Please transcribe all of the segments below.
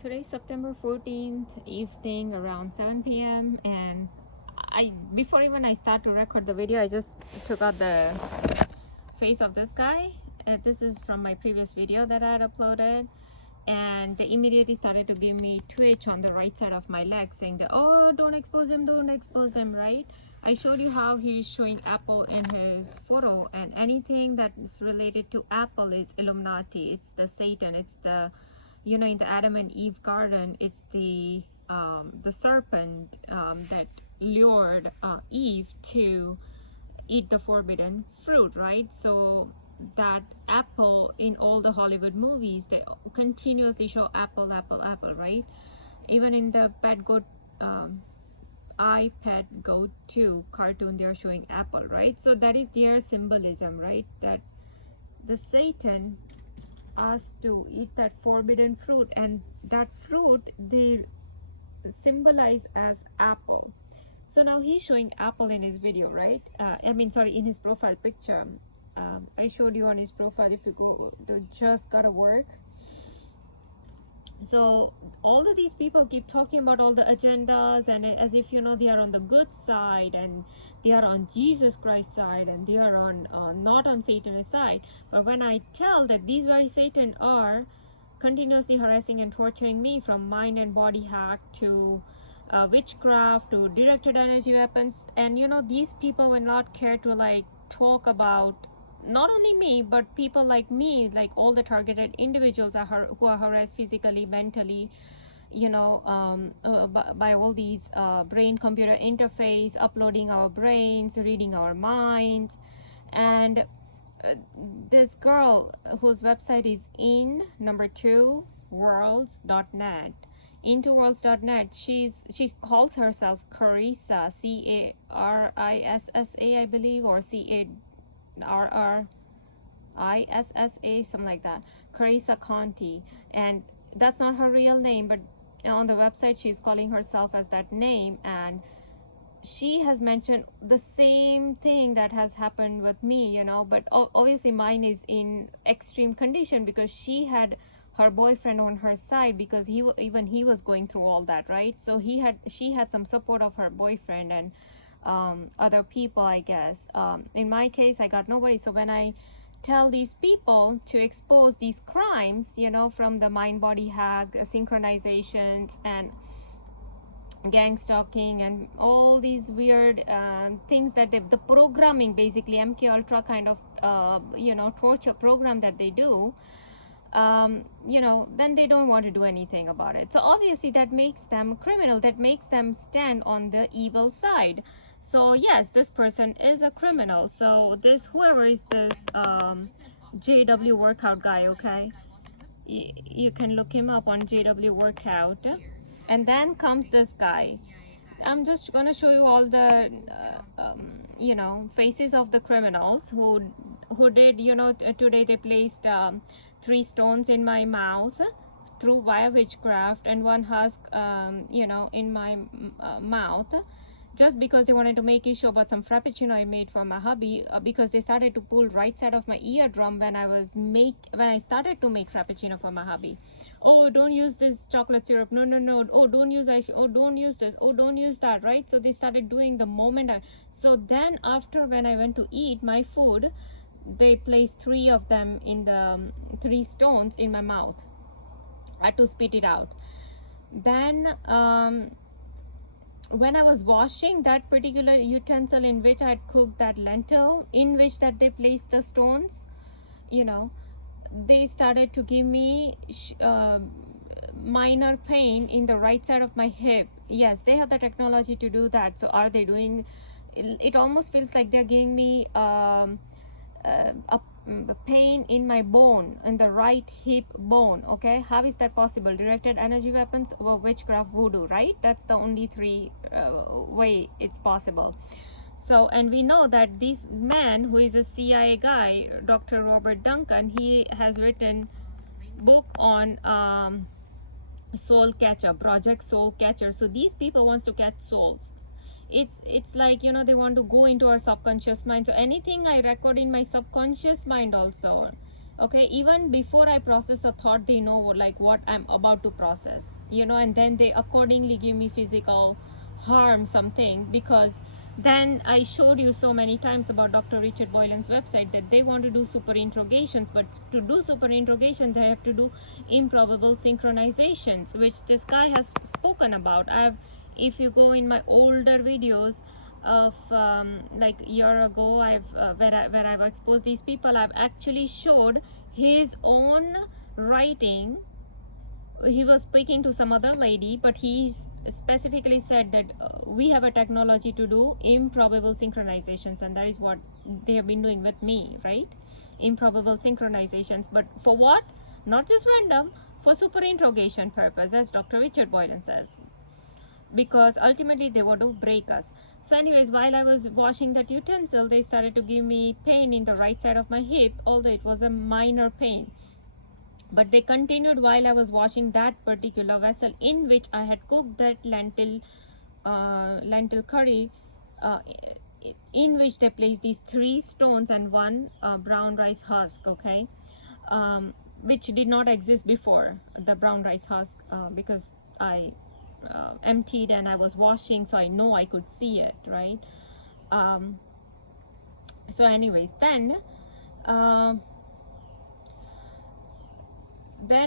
Today's September 14th evening around 7 p.m. and before even I start to record the video, I just took out the face of this guy. This is from my previous video that I had uploaded, and they immediately started to give me twitch on the right side of my leg, saying that, oh, don't expose him, right? I showed you how he's showing Apple in his photo, and anything that's related to Apple is Illuminati. It's the Satan. It's the, in the Adam and Eve garden, it's the serpent that lured Eve to eat the forbidden fruit, right? So that apple, in all the Hollywood movies, they continuously show apple, right? Even in the Pet Goat, I Pet Goat 2 cartoon, they're showing apple, right? So that is their symbolism, right? That the Satan asked to eat that forbidden fruit, and that fruit they symbolize as apple. So now he's showing apple in his video, right? In his profile picture. I showed you on his profile. If you go to Just Gotta Work. So all of these people keep talking about all the agendas, and as if they are on the good side, and they are on Jesus Christ's side, and they are on not on Satan's side. But when I tell that these very Satan are continuously harassing and torturing me, from mind and body hack to witchcraft to directed energy weapons, and these people will not care to talk about not only me but people like me, like all the targeted individuals who are harassed physically, mentally, by all these brain computer interface, uploading our brains, reading our minds. And this girl whose website is in number 2 worlds.net, intoworlds.net, she calls herself Carissa, Carissa, I believe, or Carrissa, something like that, Carissa Conti. And that's not her real name, but on the website she's calling herself as that name. And she has mentioned the same thing that has happened with me, but obviously mine is in extreme condition, because she had her boyfriend on her side, because he was going through all that, right? So she had some support of her boyfriend and other people, I guess. In my case, I got nobody. So when I tell these people to expose these crimes, from the mind body hack, synchronizations, and gang stalking, and all these weird things that the programming, basically MK Ultra kind of torture program that they do, then they don't want to do anything about it. So obviously that makes them criminal, that makes them stand on the evil side. So yes, this person is a criminal. So whoever is this JW workout guy, okay, you can look him up on JW workout. And then comes this guy. I'm just gonna show you all the faces of the criminals who did, today they placed 3 stones in my mouth via witchcraft, and 1 husk in my mouth, just because they wanted to make issue about some frappuccino I made for my hubby, because they started to pull right side of my eardrum when I started to make frappuccino for my hubby. Oh, don't use this chocolate syrup, no, oh, don't use ice, oh, don't use this, oh, don't use that, right? So they started doing the moment so then after, when I went to eat my food, they placed 3 of them in the 3 stones in my mouth. I had to spit it out. Then when I was washing that particular utensil in which I had cooked that lentil, in which that they placed the stones, they started to give me minor pain in the right side of my hip. Yes, they have the technology to do that. So are they doing it? Almost feels like they're giving me a pain in my bone, in the right hip bone. Okay, how is that possible? Directed energy weapons or witchcraft, voodoo, right? That's the only 3 way it's possible. So, and we know that this man, who is a CIA guy, Dr. Robert Duncan, he has written book on soul catcher, project soul catcher. So these people wants to catch souls. It's like, they want to go into our subconscious mind. So anything I record in my subconscious mind also, Okay, even before I process a thought, they know like what I'm about to process, you know, and then they accordingly give me physical harm, something, because then I showed you so many times about Dr. Richard Boylan's website that they want to do super interrogations, but to do super interrogation they have to do improbable synchronizations, which this guy has spoken about. If you go in my older videos of like year ago, where I've exposed these people, I've actually showed his own writing. He was speaking to some other lady, but he specifically said that we have a technology to do improbable synchronizations, and that is what they have been doing with me, right? Improbable synchronizations, but for what? Not just random, for super interrogation purpose, as Dr. Richard Boylan says, because ultimately they want to break us. So anyways, while I was washing that utensil, they started to give me pain in the right side of my hip, although it was a minor pain. But they continued while I was washing that particular vessel in which I had cooked that lentil curry, in which they placed these 3 stones and 1 brown rice husk, okay, which did not exist before, the brown rice husk, because I emptied and I was washing, so I know I could see it, right? So anyways, then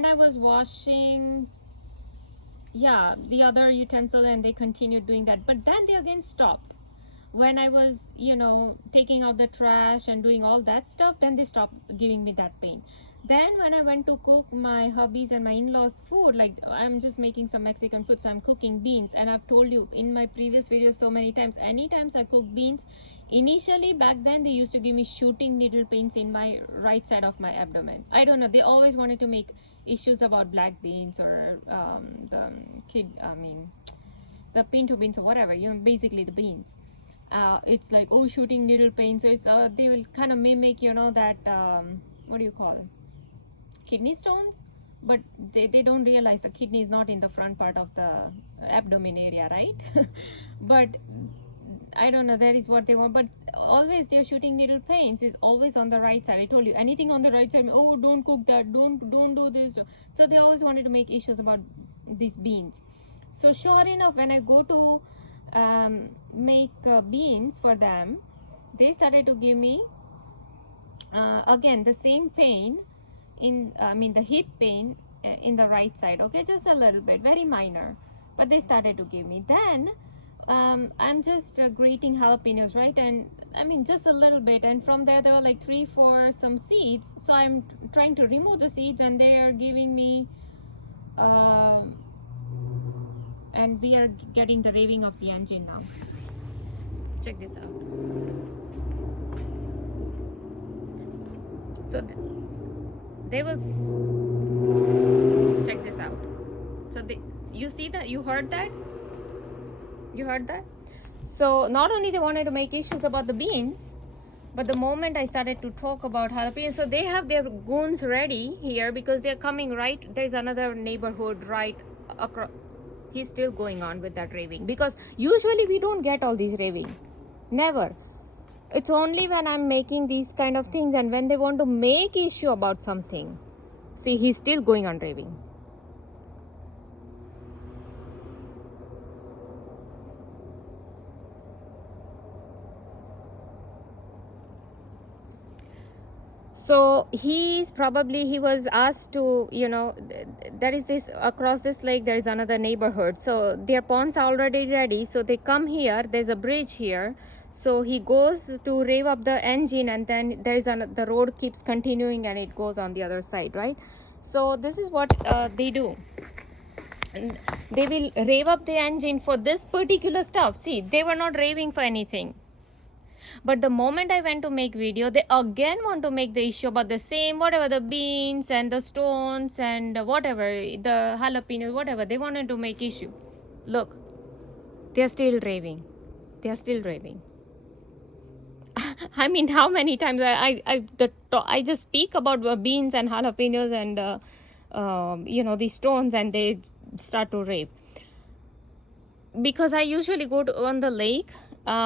I was washing, yeah, the other utensil, and they continued doing that, but then they again stopped. When I was, you know, taking out the trash and doing all that stuff, then they stopped giving me that pain. Then when I went to cook my hubby's and my in-laws food, like I'm just making some Mexican food, so I'm cooking beans, and I've told you in my previous videos so many times, anytime I cook beans, initially back then they used to give me shooting needle pains in my right side of my abdomen. I don't know, they always wanted to make issues about black beans or the pinto beans or whatever, you know, basically the beans. It's like, oh, shooting needle pain, so it's they will kind of mimic, you know, that what do you call, kidney stones, but they don't realize the kidney is not in the front part of the abdomen area, right? But I don't know, that is what they want. But always their shooting needle pains is always on the right side. I told you, anything on the right side, oh, don't cook that, don't do this. So they always wanted to make issues about these beans. So sure enough, when I go to make beans for them, they started to give me again the same pain in the hip pain in the right side, okay, just a little bit, very minor, but they started to give me. Then I'm just grating jalapenos, right, and I mean just a little bit, and from there were like 3-4 some seeds, so I'm trying to remove the seeds, and they are giving me and we are getting the raving of the engine now. Check this out. So they will check this out. So you see that, you heard that, so not only they wanted to make issues about the beans, but the moment I started to talk about jalapenos, so they have their goons ready here, because they're coming right, there's another neighborhood right across. He's still going on with that raving, because usually we don't get all these raving, never. It's only when I'm making these kind of things and when they want to make issue about something. See, he's still going on raving. So he was asked to, you know, there is this, across this lake there is another neighborhood, so their ponds are already ready, so they come here, there's a bridge here, so he goes to rev up the engine, and then there is the road keeps continuing and it goes on the other side, right? So this is what they do, and they will rev up the engine for this particular stuff. See, they were not raving for anything. But the moment I went to make video, they again want to make the issue about the same, whatever, the beans and the stones and whatever, the jalapenos, whatever. They wanted to make issue. Look, they're still raving. They're still raving. I mean, how many times I just speak about beans and jalapenos and you know, these stones, and they start to rave. Because I usually go on the lake,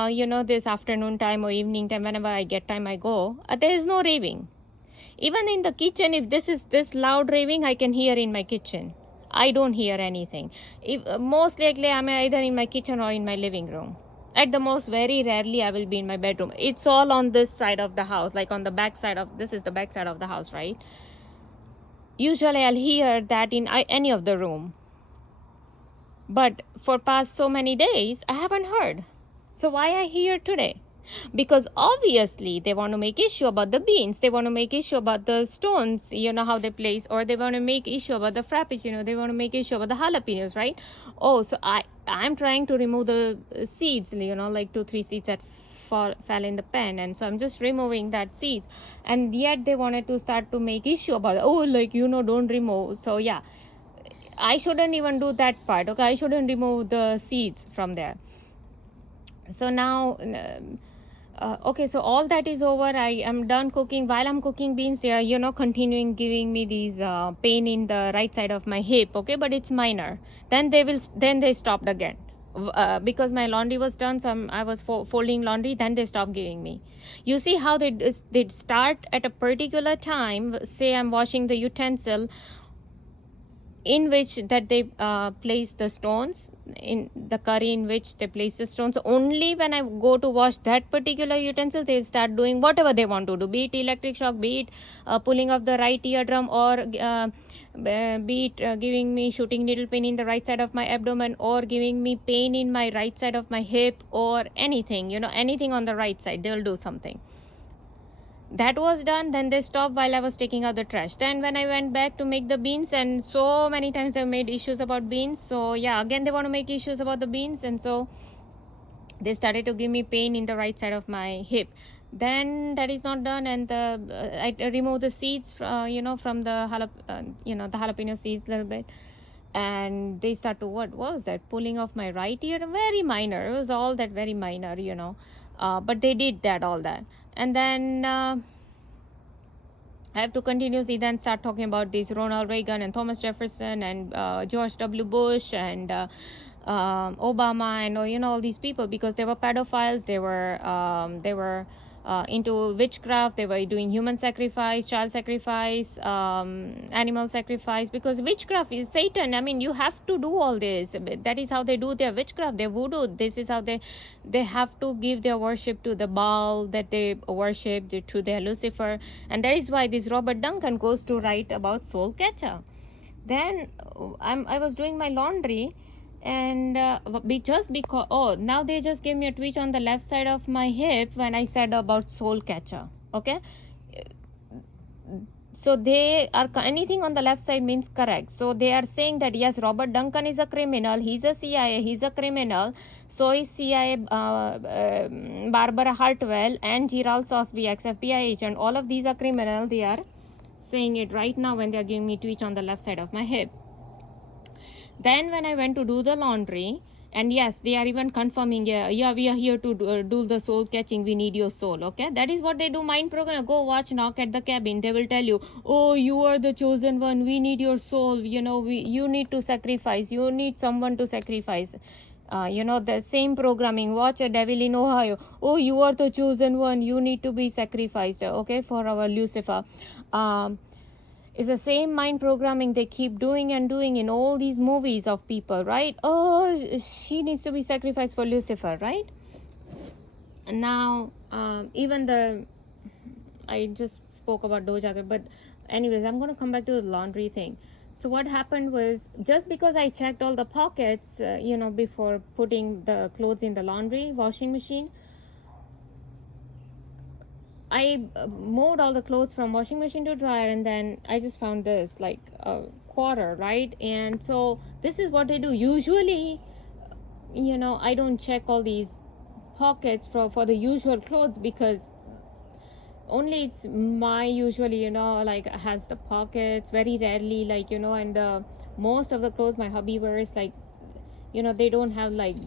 you know, this afternoon time or evening time, whenever I get time I go, there is no raving. Even in the kitchen, if this is this loud raving, I can hear in my kitchen. I don't hear anything. Most likely I'm either in my kitchen or in my living room. At the most, very rarely I will be in my bedroom. It's all on this side of the house, like on the back side of, this is the back side of the house, right? Usually I'll hear that in any of the room. But for past so many days, I haven't heard. So why I hear today? Because obviously they want to make issue about the beans, they want to make issue about the stones, you know, how they place, or they want to make issue about the frappuccino, they want to make issue about the jalapenos, right? Oh, so I'm trying to remove the seeds, you know, like 2-3 seeds that fell in the pan, and so I'm just removing that seed, and yet they wanted to start to make issue about it. Oh, like, you know, don't remove. So yeah, I shouldn't even do that part, okay? I shouldn't remove the seeds from there. So now okay, so all that is over. I am done cooking. While I'm cooking beans, they are, you know, continuing giving me these pain in the right side of my hip, okay, but it's minor. Then they stopped again, because my laundry was done, so I was folding laundry. Then they stopped giving me. You see how they start at a particular time. Say I'm washing the utensil in which that they place the stones, in the curry in which they place the stones. Only when I go to wash that particular utensil, they start doing whatever they want to do, be it electric shock, be it pulling of the right eardrum, or be it giving me shooting needle pain in the right side of my abdomen, or giving me pain in my right side of my hip, or anything, you know, anything on the right side, they'll do something. That was done. Then they stopped while I was taking out the trash. Then when I went back to make the beans, and so many times they made issues about beans, so yeah, again they want to make issues about the beans, and so they started to give me pain in the right side of my hip. Then that is not done, and I removed the seeds you know, from the you know, the jalapeno seeds a little bit, and they start to, what was that, pulling off my right ear. Very minor, it was all that, very minor, you know, but they did that, all that. And then I have to continuously then start talking about these Ronald Reagan and Thomas Jefferson and George W. Bush and Obama, and you know, all these people, because they were pedophiles, they were into witchcraft, they were doing human sacrifice, child sacrifice, animal sacrifice, because witchcraft is Satan. I mean, you have to do all this. That is how they do their witchcraft, their voodoo. This is how they have to give their worship to the Baal that they worship, to their Lucifer. And that is why this Robert Duncan goes to write about soul catcher. Then I was doing my laundry, and just because, oh, now they just gave me a twitch on the left side of my hip when I said about soul catcher, okay? So they are, anything on the left side means correct. So they are saying that yes, Robert Duncan is a criminal, he's a CIA, he's a criminal, so is CIA Barbara Hartwell and Gerald Sosby, ex-FBI agent. All of these are criminal. They are saying it right now when they are giving me twitch on the left side of my hip. Then when I went to do the laundry, and yes, they are even confirming, yeah, we are here to do the soul catching, we need your soul, okay? That is what they do, mind program. Go watch Knock at the Cabin. They will tell you, oh, you are the chosen one, we need your soul, you know, you need to sacrifice, you need someone to sacrifice. You know, the same programming. Watch A Devil in Ohio. Oh, you are the chosen one, you need to be sacrificed, okay, for our Lucifer. It's the same mind programming they keep doing and doing in all these movies of people, right? Oh, she needs to be sacrificed for Lucifer, right? And now, even I just spoke about Doja, but anyways, I'm going to come back to the laundry thing. So what happened was, just because I checked all the pockets, you know, before putting the clothes in the laundry washing machine, I moved all the clothes from washing machine to dryer, and then I just found this, like a quarter, right? And so this is what they do. Usually, you know, I don't check all these pockets for the usual clothes, because only it's my usually, you know, like has the pockets, very rarely, like, you know, and most of the clothes my hubby wears, like, you know, they don't have like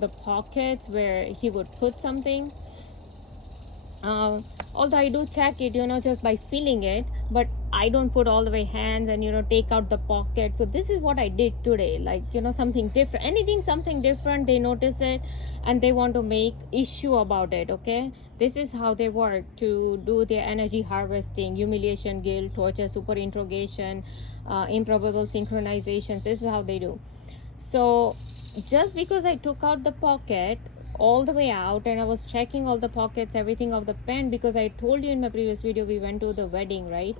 the pockets where he would put something. Although I do check it, you know, just by feeling it, but I don't put all the way hands and, you know, take out the pocket. So this is what I did today, like, you know, something different, something different, they notice it and they want to make issue about it, okay? This is how they work to do their energy harvesting, humiliation, guilt, torture, super interrogation, improbable synchronizations. This is how they do. So just because I took out the pocket all the way out and I was checking all the pockets, everything of the pen, because I told you in my previous video we went to the wedding, right?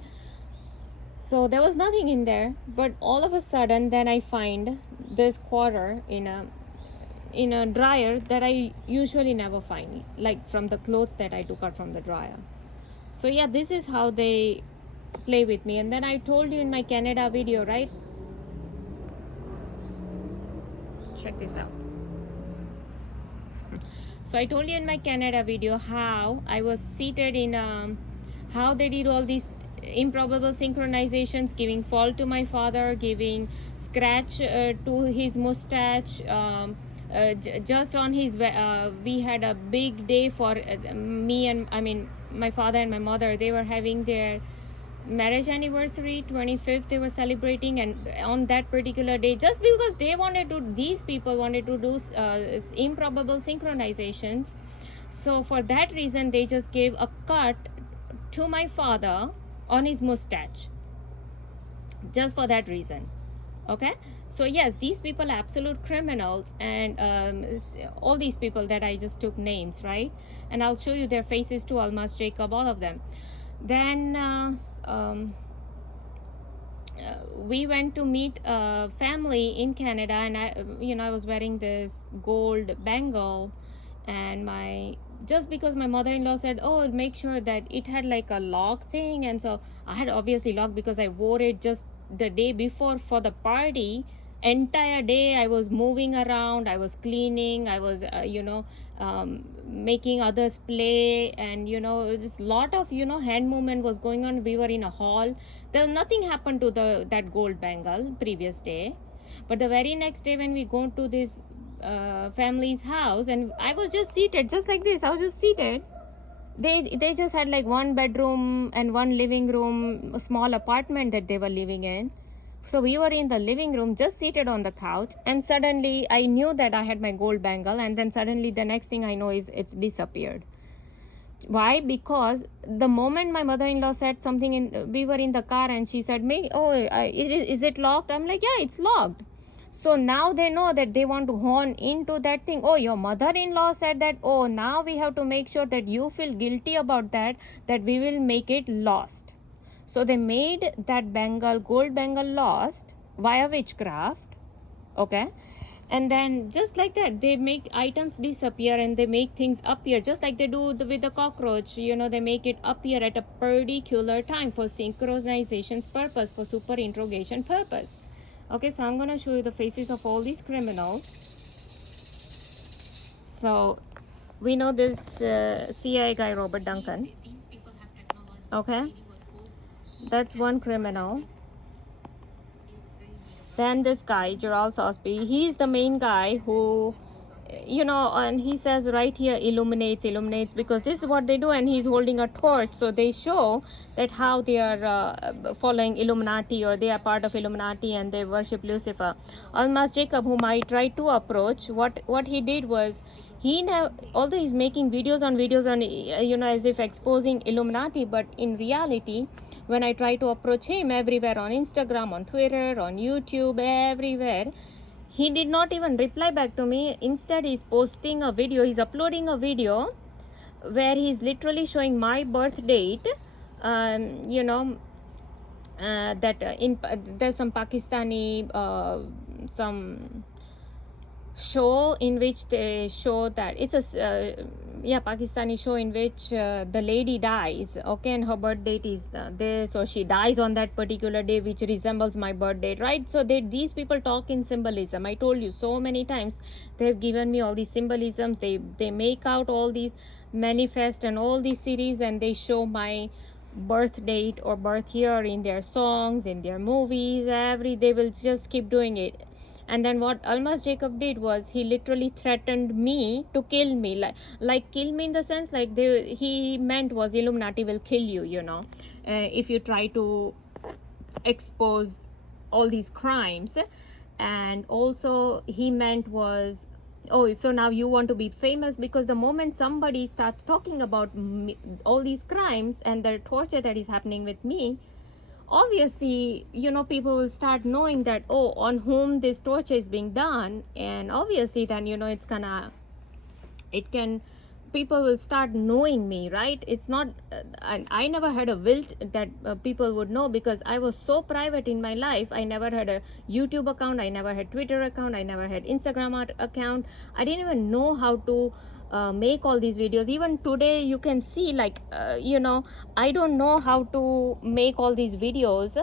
So there was nothing in there, but all of a sudden then I find this quarter in a dryer that I usually never find, like from the clothes that I took out from the dryer. So yeah, this is how they play with me. And then I told you in my Canada video, right? Check this out. So I told you in my Canada video how I was seated in how they did all these improbable synchronizations, giving fall to my father, giving scratch to his mustache, just on his we had a big day for me, and I mean my father and my mother. They were having their marriage anniversary, 25th they were celebrating, and on that particular day, just because they wanted to, these people wanted to do improbable synchronizations, so for that reason they just gave a cut to my father on his mustache, just for that reason. Okay, so yes, these people are absolute criminals, and all these people that I just took names, right? And I'll show you their faces too, Almas, Jacob, all of them. Then we went to meet a family in Canada, and I was wearing this gold bangle, and just because my mother-in-law said, oh, make sure that it had like a lock thing, and so I had obviously locked because I wore it just the day before for the party. Entire day I was moving around, I was cleaning, I was making others play, and this lot of hand movement was going on. We were in a hall. There nothing happened to that gold bangle previous day, but the very next day when we go to this family's house, and I was just seated just like this. I was just seated. They just had like one bedroom and one living room, a small apartment that they were living in. So we were in the living room, just seated on the couch, and suddenly I knew that I had my gold bangle, and then suddenly the next thing I know is it's disappeared. Why? Because the moment my mother-in-law said something, we were in the car, and she said, is it locked? I'm like, yeah, it's locked. So now they know that they want to hone into that thing. Oh, your mother-in-law said that. Oh, now we have to make sure that you feel guilty about that we will make it lost. So they made that gold bangle lost via witchcraft. Okay. And then just like that, they make items disappear, and they make things appear just like they do with the cockroach. They make it appear at a particular time for synchronization's purpose, for super interrogation purpose. Okay, so I'm going to show you the faces of all these criminals. So we know this CIA guy, Robert Duncan. Okay, that's one criminal. Then this guy, Gerald Sosby, he's the main guy who, and he says right here, illuminates, because this is what they do, and he's holding a torch. So they show that how they are following Illuminati, or they are part of Illuminati, and they worship Lucifer. Almas Jacob, whom I tried to approach, what he did was, although he's making videos on, as if exposing Illuminati, but in reality, when I try to approach him everywhere, on Instagram, on Twitter, on YouTube, everywhere, he did not even reply back to me. Instead, he's uploading a video where he's literally showing my birth date. There's some Pakistani some show in which they show that it's a Pakistani show in which the lady dies, okay, and her birth date is there, so she dies on that particular day, which resembles my birth date, right? So these people talk in symbolism. I told you so many times, they've given me all these symbolisms. They make out all these manifest and all these series, and they show my birth date or birth year in their songs, in their movies, they will just keep doing it. And then what Almas Jacob did was, he literally threatened me to kill me, like kill me in the sense like he meant was Illuminati will kill you, if you try to expose all these crimes. And also he meant was Oh, so now you want to be famous, because the moment somebody starts talking about me, all these crimes and the torture that is happening with me, obviously, people will start knowing that, oh, on whom this torture is being done. And obviously then, it can, people will start knowing me, right? It's not, and I never had a will that people would know, because I was so private in my life. I never had a YouTube account, I never had Twitter account, I never had Instagram account. I didn't even know how to make all these videos. Even today you can see, like, I don't know how to make all these videos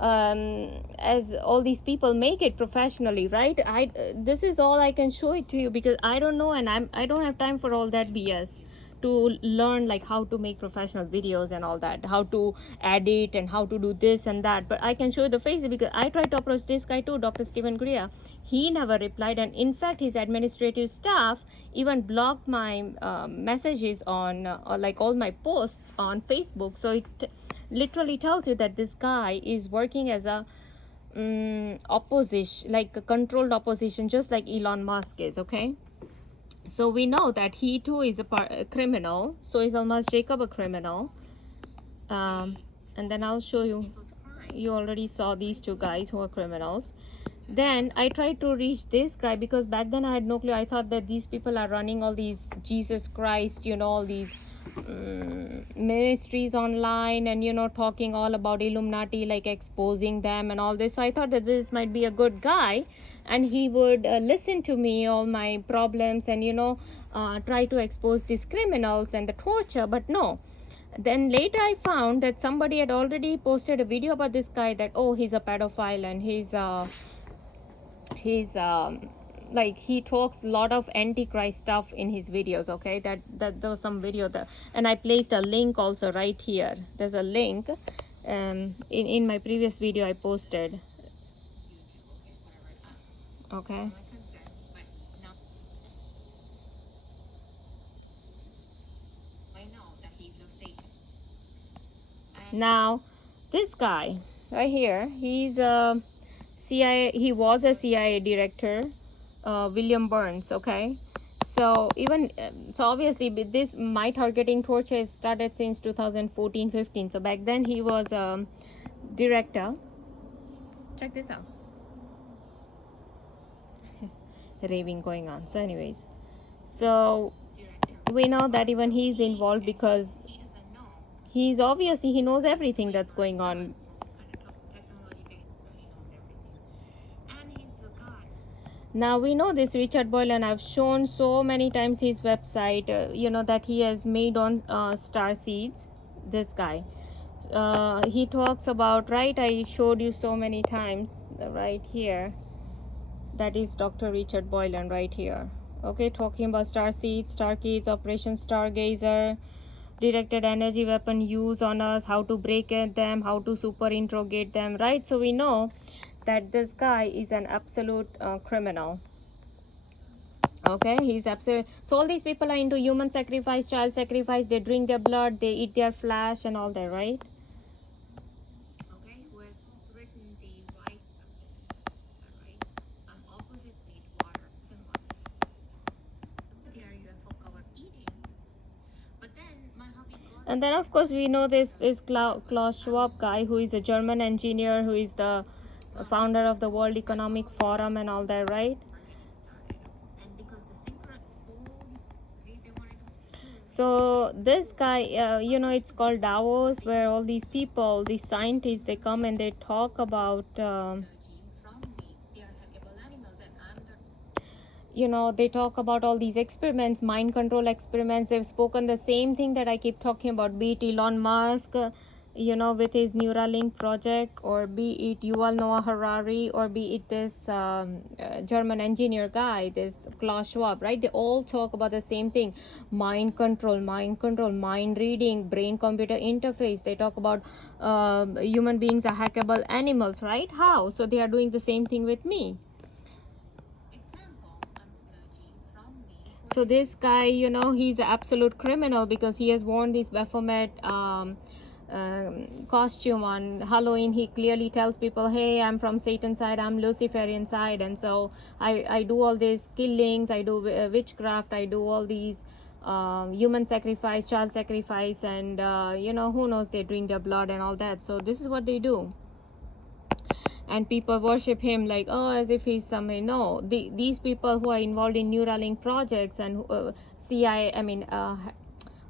as all these people make it professionally, right? This is all I can show it to you, because I don't know, and I don't have time for all that BS to learn, like, how to make professional videos and all that, how to edit and how to do this and that. But I can show you the faces, because I tried to approach this guy too, Dr. Stephen Greer. He never replied, and in fact his administrative staff even blocked my messages on or like all my posts on Facebook. So it literally tells you that this guy is working as a opposition, like a controlled opposition, just like Elon Musk is. Okay, so we know that he too is a criminal. So is Almas Jacob a criminal. And then I'll show you. You already saw these two guys who are criminals. Then I tried to reach this guy, because back then I had no clue. I thought that these people are running all these Jesus Christ, all these ministries online, and talking all about Illuminati, like exposing them and all this. So I thought that this might be a good guy, and he would listen to me, all my problems, and try to expose these criminals and the torture. But no. Then later I found that somebody had already posted a video about this guy, that, oh, he's a pedophile, and he's like, he talks a lot of antichrist stuff in his videos. Okay, that there was some video there, and I placed a link also right here. There's a link in my previous video I posted. Okay, now this guy right here, he's a CIA, he was a CIA director, William Burns. Okay, so even so obviously this, my targeting torture has started since 2014-15. So back then he was a director. Check this out. Raving going on. So anyways, so we know that even he's involved, because he's obviously, he knows everything that's going on. Now we know this Richard Boyle, and I've shown so many times his website, that he has made on star seeds. This guy, he talks about, right, I showed you so many times right here. That is Dr. Richard Boylan right here. Okay, talking about star seeds, star kids, Operation Stargazer, directed energy weapon use on us, how to break them, how to super interrogate them, right? So we know that this guy is an absolute criminal. Okay, he's absolute. So all these people are into human sacrifice, child sacrifice. They drink their blood, they eat their flesh and all that, right? Okay, who has written the right things, right? Opposite meat, water, symbols. They are UFO covered eating. But then my hobby got. And then of course we know this Klaus Schwab guy, who is a German engineer, who is the founder of the World Economic Forum and all that, right? So this guy, it's called Davos, where all these people, these scientists, they come and they talk about, they talk about all these experiments, mind control experiments. They've spoken the same thing that I keep talking about, be it Elon Musk, with his Neuralink project, or be it Yuval Noah Harari, or be it this German engineer guy, this Klaus Schwab, right? They all talk about the same thing: mind control, mind reading, brain-computer interface. They talk about human beings are hackable animals, right? How? So they are doing the same thing with me. So this guy, he's an absolute criminal, because he has worn this Baphomet costume on Halloween. He clearly tells people, hey, I'm from Satan's side, I'm Luciferian side, and so I do all these killings, I do witchcraft, I do all these human sacrifice, child sacrifice, and who knows, they drink their blood and all that. So this is what they do, and people worship him like, oh, as if he's somebody. No, these people who are involved in Neuralink projects and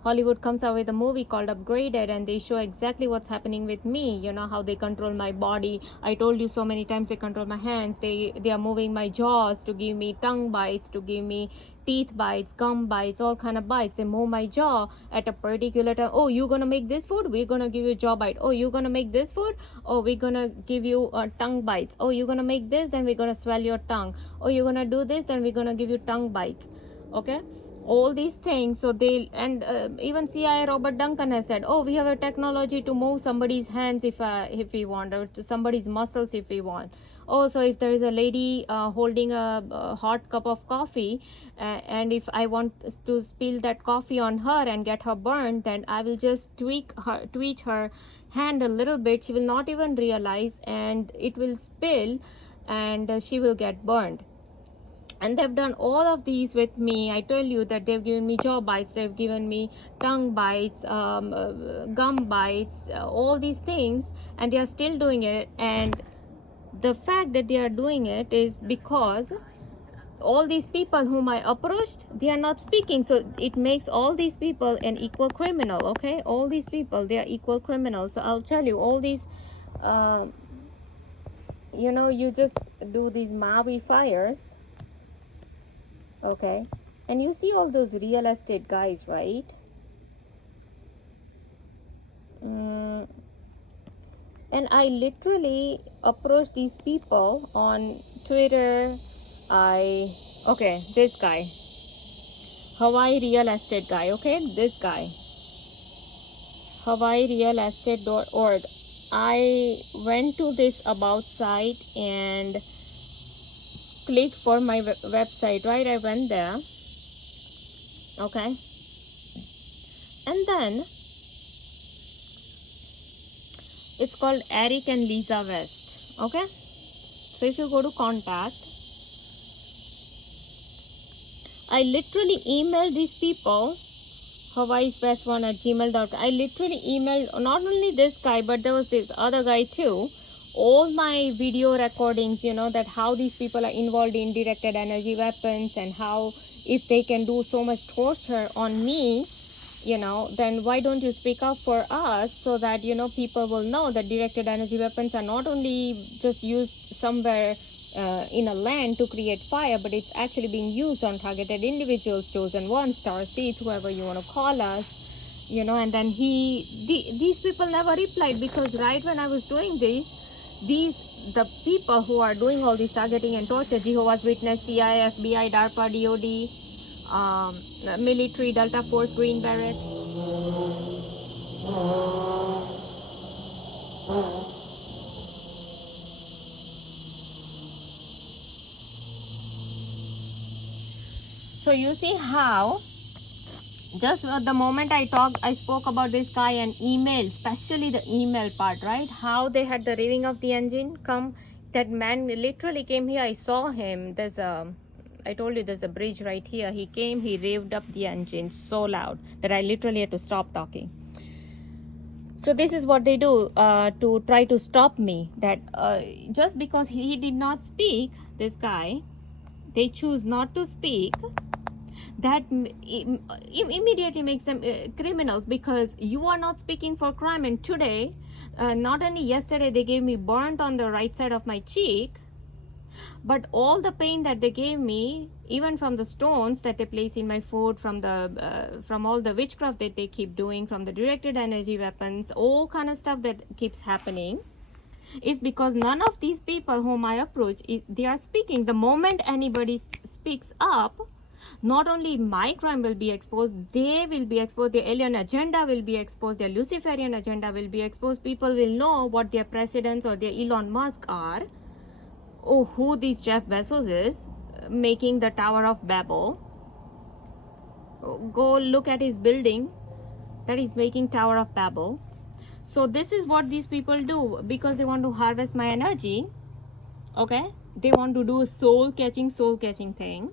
Hollywood comes out with a movie called Upgraded, and they show exactly what's happening with me, how they control my body. I told you so many times, they control my hands, they are moving my jaws to give me tongue bites, to give me teeth bites, gum bites, all kind of bites. They move my jaw at a particular time. Oh, you're gonna make this food, we're gonna give you a jaw bite. Oh, you're gonna make this food, oh, we're gonna give you tongue bites. Oh, you're gonna make this, then we're gonna swell your tongue. Oh, you're gonna do this, then we're gonna give you tongue bites. Okay, all these things. So they, and even CIA Robert Duncan has said, oh, we have a technology to move somebody's hands if we want, or to somebody's muscles if we want. Oh, so if there is a lady holding a hot cup of coffee, and if I want to spill that coffee on her and get her burned, then I will just tweak her hand a little bit. She will not even realize, and it will spill, and she will get burned. And they've done all of these with me. I tell you that they've given me jaw bites, they've given me tongue bites, gum bites, all these things, and they are still doing it. And the fact that they are doing it is because all these people whom I approached, they are not speaking. So it makes all these people an equal criminal. Okay, all these people, they are equal criminals. So I'll tell you, all these you just do these Maui fires, okay, and you see all those real estate guys, right? And I literally approached these people on Twitter. This guy, Hawaii real estate guy, okay, this guy, hawaiirealestate.org. I went to this about site and clicked for my website, right? I went there, okay, and then it's called Eric and Lisa West, okay. So if you go to contact, I literally emailed these people, Hawaii's best one at gmail.com. I literally emailed not only this guy, but there was this other guy too, all my video recordings, that how these people are involved in directed energy weapons, and how if they can do so much torture on me, then why don't you speak up for us, so that people will know that directed energy weapons are not only just used somewhere in a land to create fire, but it's actually being used on targeted individuals, chosen ones, star seeds, whoever you want to call us, and then these people never replied, because right when I was doing the people who are doing all this targeting and torture, Jehovah's Witness, CIA, FBI, DARPA, DOD, military, Delta Force, Green Berets, so you see how just the moment I spoke about this guy and email, especially the email part, right? How they had the revving of the engine come. That man literally came here. I saw him. I told you there's a bridge right here. He came, he revved up the engine so loud that I literally had to stop talking. So this is what they do to try to stop me. That just because he did not speak, this guy, they choose not to speak. That immediately makes them criminals, because you are not speaking for crime. And today, not only yesterday, they gave me burnt on the right side of my cheek, but all the pain that they gave me, even from the stones that they place in my food, from all the witchcraft that they keep doing, from the directed energy weapons, all kind of stuff that keeps happening, is because none of these people whom I approach, they are speaking. The moment anybody speaks up, not only my crime will be exposed, they will be exposed, their alien agenda will be exposed, their Luciferian agenda will be exposed. People will know what their presidents or their Elon Musk are, or who this Jeff Bezos is, making the Tower of Babel. Go look at his building that is making Tower of Babel. So this is what these people do, because they want to harvest my energy. Okay, they want to do a soul catching thing.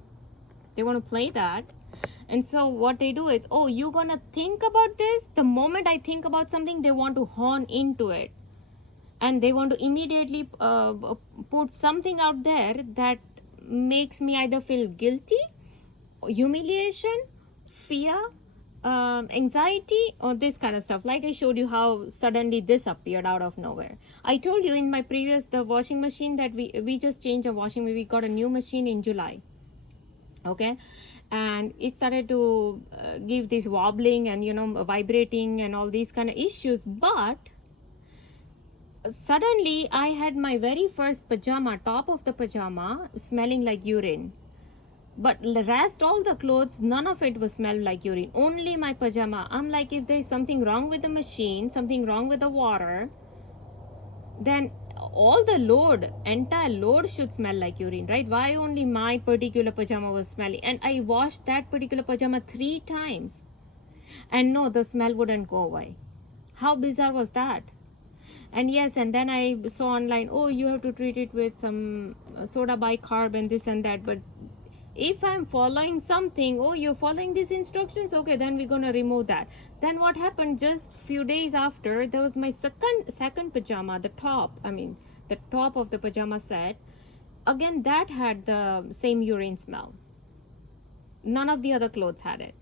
They want to play that. And so what they do is, oh, you're gonna think about this. The moment I think about something, they want to hone into it, and they want to immediately put something out there that makes me either feel guilty, humiliation, fear, anxiety, or this kind of stuff. Like I showed you how suddenly this appeared out of nowhere. I told you in my previous, the washing machine, that we just changed a washing. We got a new machine in July. Okay, and it started to give this wobbling and, you know, vibrating and all these kind of issues. But suddenly I had my very first pajama, top of the pajama, smelling like urine. But the rest, all the clothes, none of it was smelled like urine. Only my pajama. I'm like, if there's something wrong with the machine, something wrong with the water, then all the load, entire load should smell like urine, right? Why only my particular pajama was smelling? And I washed that particular pajama 3 times. And no, the smell wouldn't go away. How bizarre was that? And yes, and then I saw online, oh, you have to treat it with some soda bicarb and this and that. But if I'm following something, oh, you're following these instructions, okay, then we're gonna remove that. Then what happened, just few days after, there was my second pajama, the top of the pajama set. Again, that had the same urine smell. None of the other clothes had it.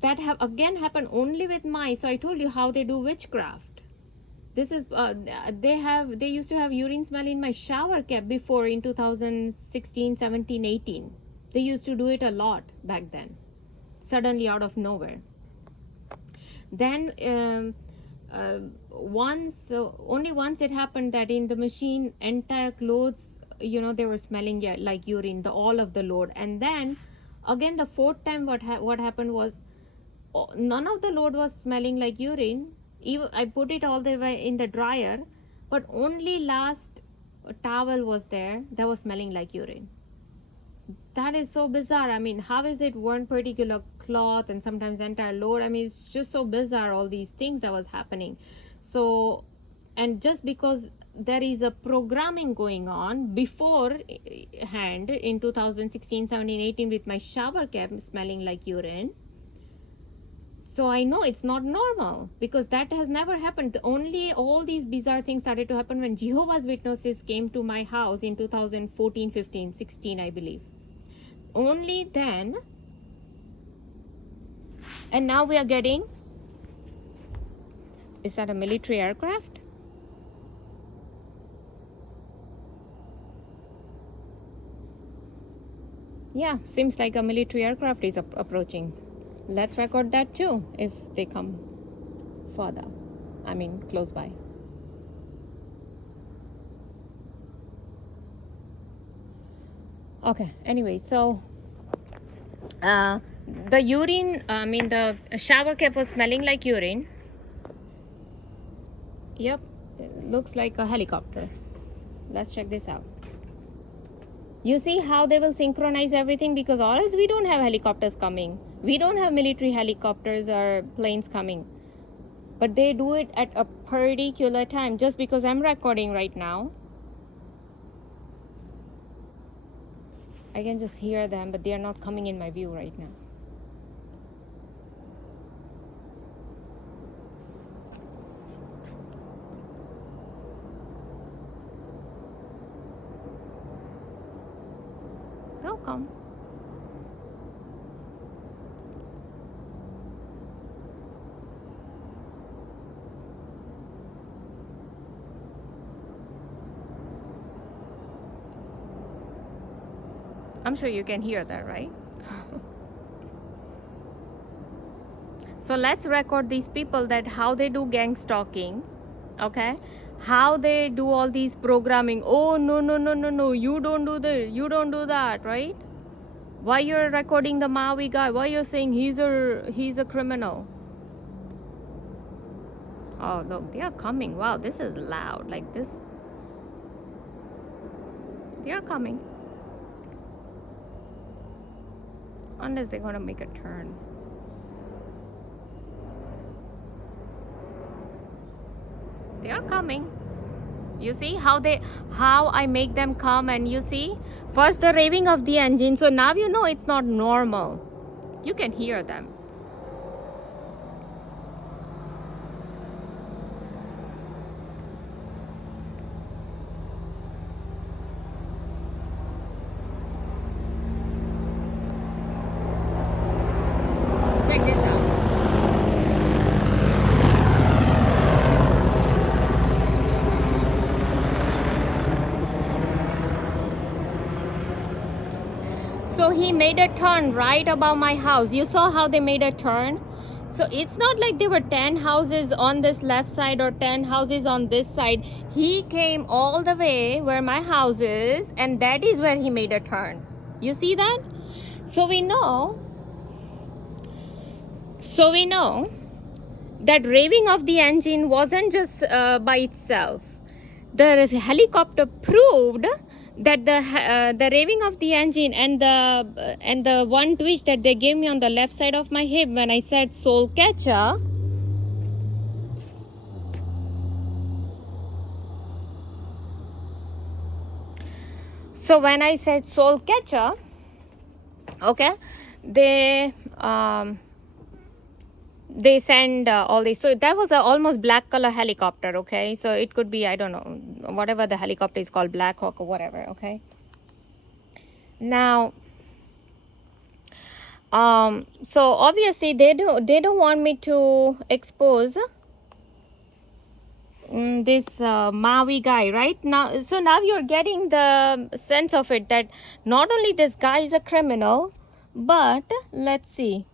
That have again happened only with my. So I told you how they do witchcraft. This is they used to have urine smell in my shower cap before, in 2016, 17, 18. They used to do it a lot back then, suddenly out of nowhere. Then only once it happened that in the machine, entire clothes, you know, they were smelling like urine, all of the load. And then again, the 4th time, what happened was, none of the load was smelling like urine. Even I put it all the way in the dryer, but only last towel was there that was smelling like urine. That is so bizarre. I mean, how is it one particular cloth and sometimes entire load? I mean, it's just so bizarre, all these things that was happening. So, and just because there is a programming going on beforehand in 2016, 17, 18 with my shower cap smelling like urine, so I know it's not normal, because that has never happened. Only all these bizarre things started to happen when Jehovah's Witnesses came to my house in 2014, 15, 16, I believe. Only then. And now we are getting, is that a military aircraft? Yeah, seems like a military aircraft is approaching. Let's record that too, if they come further. I mean, close by. Okay, anyway, so the urine, the shower cap was smelling like urine. Yep, it looks like a helicopter. Let's check this out. You see how they will synchronize everything, because or else we don't have helicopters coming. We don't have military helicopters or planes coming. But they do it at a particular time. Just because I'm recording right now, I can just hear them, but they are not coming in my view right now. They'll come. I'm sure you can hear that, right? So let's record these people, that how they do gang stalking, okay? How they do all these programming. Oh, no, you don't do this, you don't do that, right? Why you're recording the Maui guy? Why you're saying he's a criminal? Oh, look, they are coming. Wow, this is loud, like this. They are coming. Unless they're gonna make a turn. They are coming. You see how I make them come, and you see first the raving of the engine. So now you know it's not normal. You can hear them. Check this out. So he made a turn right above my house. You saw how they made a turn? So it's not like there were 10 houses on this left side or 10 houses on this side. He came all the way where my house is, and that is where he made a turn. You see that? So we know that raving of the engine wasn't just by itself. The helicopter proved that the raving of the engine and the one twitch that they gave me on the left side of my hip when I said soul catcher. So when I said soul catcher, okay, they send all these. So that was a almost black color helicopter, okay? So it could be, I don't know, whatever the helicopter is called, Black Hawk or whatever, okay? Now, so obviously they don't want me to expose this Maui guy, right? Now, so now you're getting the sense of it, that not only this guy is a criminal, but let's see.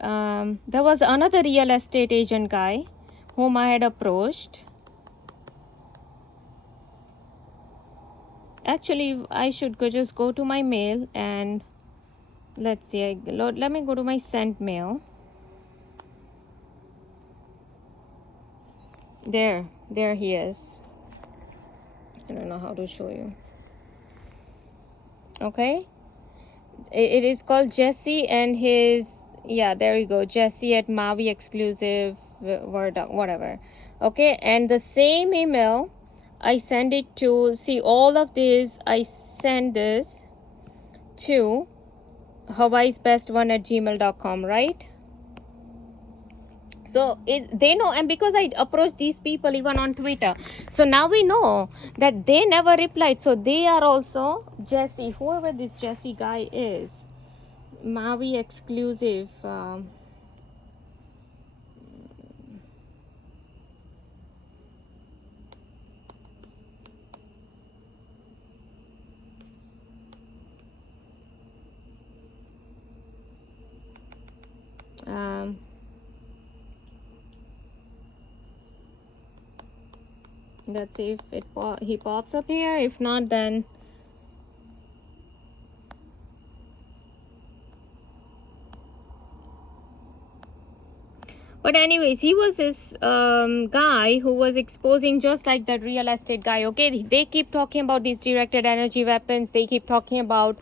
There was another real estate agent guy whom I had approached. Actually, I should just go to my mail and let's see. Let me go to my sent mail. There he is. I don't know how to show you. Okay, it is called Jesse and his. Yeah, there you go, Jesse at Maui exclusive word, whatever. Okay, and the same email I send it to, see all of this, I send this to hawaiisbest1@gmail.com, right? So they know, and because I approached these people even on Twitter, so now we know that they never replied. So they are also Jesse, whoever this Jesse guy is, Maui exclusive. Let's see if he pops up here. If not, then but anyways, he was this guy who was exposing just like that real estate guy. Okay, they keep talking about these directed energy weapons. They keep talking about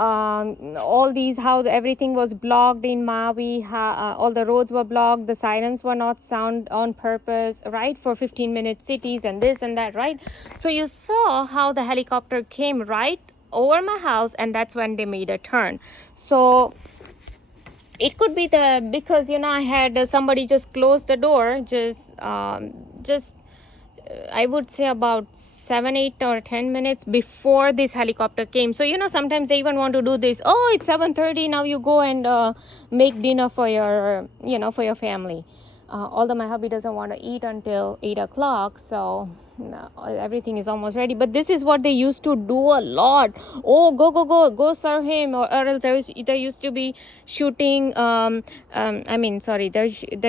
all these, how everything was blocked in Maui, all the roads were blocked, the sirens were not sound on purpose, right, for 15-minute cities and this and that, right? So you saw how the helicopter came right over my house, and that's when they made a turn. So it could be because I had somebody just close the door, just I would say about 7, 8 or 10 minutes before this helicopter came. So sometimes they even want to do this. Oh, it's 7:30 now. You go and make dinner for your for your family. Although my hubby doesn't want to eat until 8 o'clock, so everything is almost ready. But this is what they used to do a lot. Oh, go serve him, or else there used to be shooting. There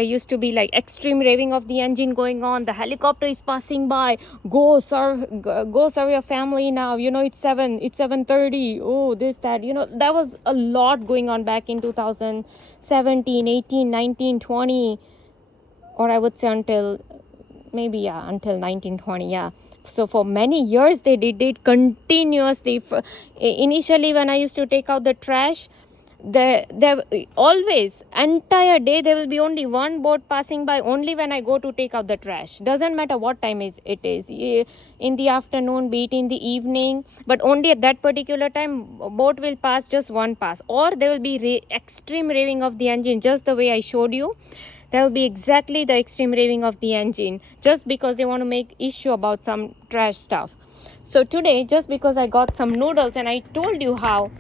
used to be like extreme raving of the engine going on. The helicopter is passing by. Go serve your family now. It's 7:30. Oh, this, that. That was a lot going on back in 2017, 18, 19, 20. Or I would say until 1920, yeah. So for many years they did it continuously. Initially, when I used to take out the trash, They always, entire day, there will be only one boat passing by only when I go to take out the trash. Doesn't matter what time it is, in the afternoon, be it in the evening, but only at that particular time boat will pass, just one pass. Or there will be extreme raving of the engine, just the way I showed you. There will be exactly the extreme raving of the engine, just because they want to make issue about some trash stuff. So today, just because I got some noodles, and I told you how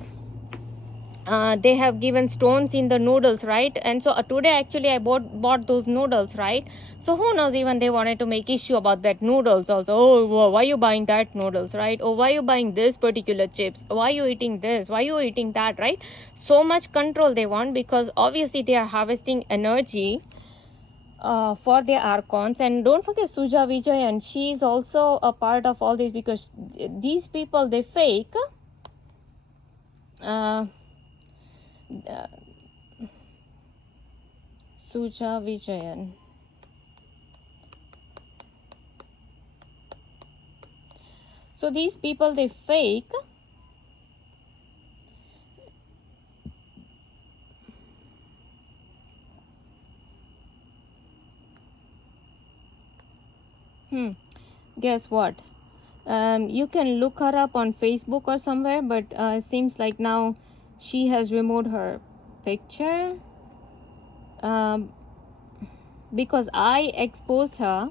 they have given stones in the noodles, right? And so today actually I bought those noodles, right? So who knows, even they wanted to make issue about that noodles also. Oh, why you buying that noodles, right? Oh, why you buying this particular chips? Why you eating this? Why you eating that, right? So much control they want, because obviously they are harvesting energy for their archons. And don't forget Suja Vijay, and she is also a part of all this, because these people, they fake Suja Vijayan. So these people, they fake guess what? You can look her up on Facebook or somewhere, but it seems like now she has removed her picture because I exposed her.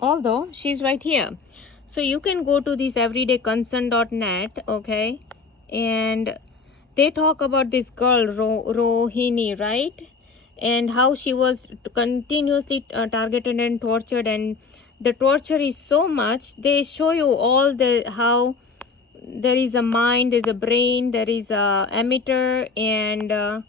Although she's right here. So you can go to this everydayconcern.net, okay, and they talk about this girl Rohini, right? And how she was continuously targeted and tortured, and the torture is so much. They show you all the how there is a mind, there's a brain, there is a emitter, and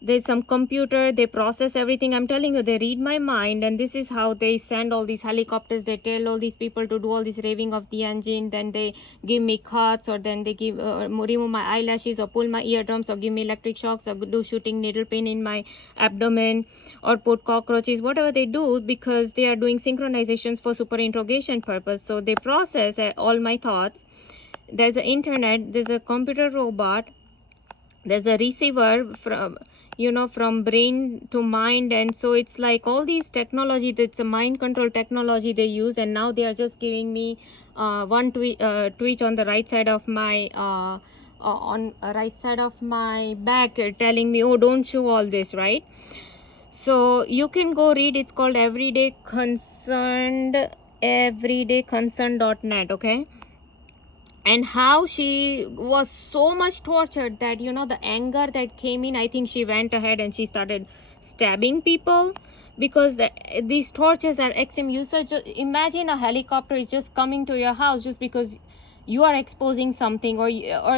there's some computer. They process everything. I'm telling you, they read my mind, and this is how they send all these helicopters. They tell all these people to do all this raving of the engine. Then they give me cuts, or then they give remove my eyelashes, or pull my eardrums, or give me electric shocks, or do shooting needle pain in my abdomen, or put cockroaches, whatever they do, because they are doing synchronizations for super interrogation purpose. So they process all my thoughts. There's an internet, there's a computer robot, there's a receiver from brain to mind. And so it's like all these technology, that's a mind control technology they use. And now they are just giving me one twitch on the right side of my back, telling me, oh, don't show all this, right? So you can go read. It's called everydayconcern.net, okay? And how she was so much tortured that, the anger that came in, I think she went ahead and she started stabbing people, because these tortures are extreme. You just imagine a helicopter is just coming to your house just because you are exposing something, or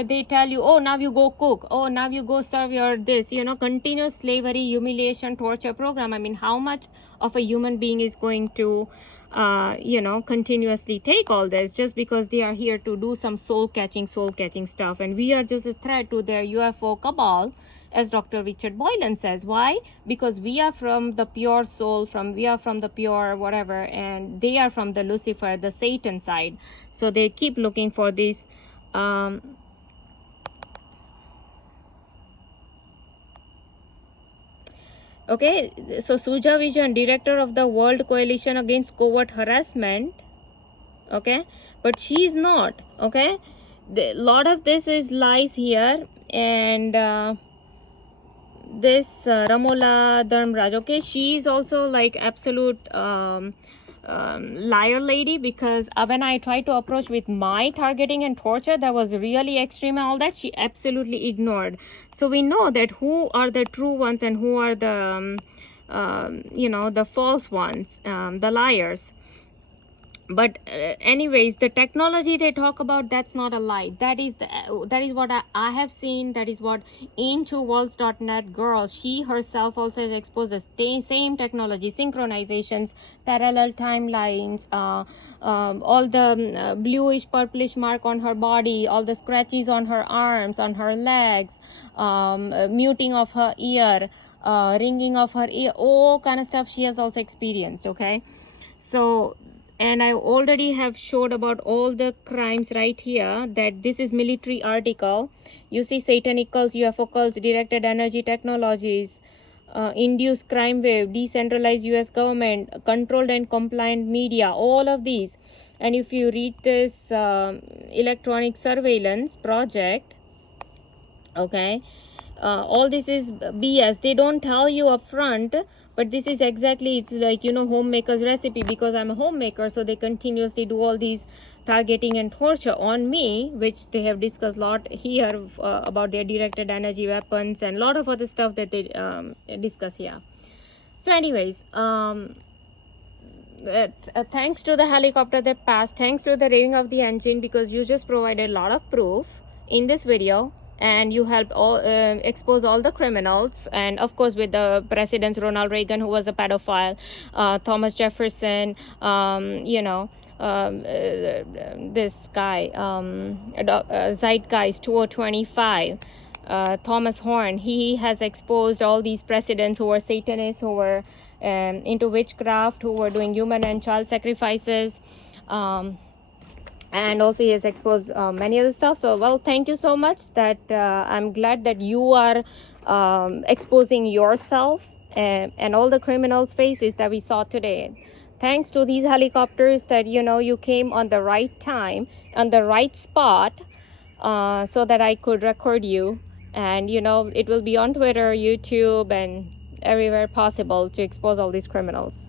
they tell you, oh, now you go cook, oh, now you go serve your this, continuous slavery, humiliation, torture program. I mean, how much of a human being is going to continuously take all this just because they are here to do some soul catching stuff, and we are just a threat to their UFO cabal, as Dr. Richard Boylan says. Why? Because we are from the pure soul, we are from the pure whatever, and they are from the Lucifer, the Satan side. So they keep looking for this okay. So Suja Vijayan, director of the World Coalition Against Covert Harassment, okay, but she is not, okay. A lot of this is lies here. And this Ramola Dharmraj, okay, she is also like absolute liar lady, because when I tried to approach with my targeting and torture, that was really extreme and all that, she absolutely ignored. So we know that who are the true ones and who are the the false ones, the liars. But anyways, the technology they talk about, that's not a lie. That is what I have seen. That is what IntoWorlds.net girl, she herself also has exposed the same technology, synchronizations, parallel timelines, all the bluish purplish mark on her body, all the scratches on her arms, on her legs, muting of her ear, ringing of her ear, all kind of stuff she has also experienced, okay. So and I already have showed about all the crimes right here, that this is military article. You see satanic cults, UFO cults, directed energy technologies, induced crime wave, decentralized US government, controlled and compliant media, all of these. And if you read this electronic surveillance project, okay, all this is BS. They don't tell you up front, but this is exactly, it's like, you know, homemaker's recipe. Because I'm a homemaker, so they continuously do all these targeting and torture on me, which they have discussed a lot here about their directed energy weapons and a lot of other stuff that they discuss here. So anyways, thanks to the helicopter that passed, thanks to the raving of the engine, because you just provided a lot of proof in this video, and you helped all expose all the criminals. And of course with the presidents, Ronald Reagan, who was a pedophile, Thomas Jefferson, you know, this guy, Zeitgeist 2025, Thomas Horn, he has exposed all these presidents who were Satanists, who were into witchcraft, who were doing human and child sacrifices, and also he has exposed many other stuff. So well, thank you so much. That I'm glad that you are exposing yourself and all the criminals' faces that we saw today. Thanks to these helicopters, that, you know, you came on the right time, on the right spot, so that I could record you. And, you know, it will be on Twitter, YouTube, and everywhere possible to expose all these criminals.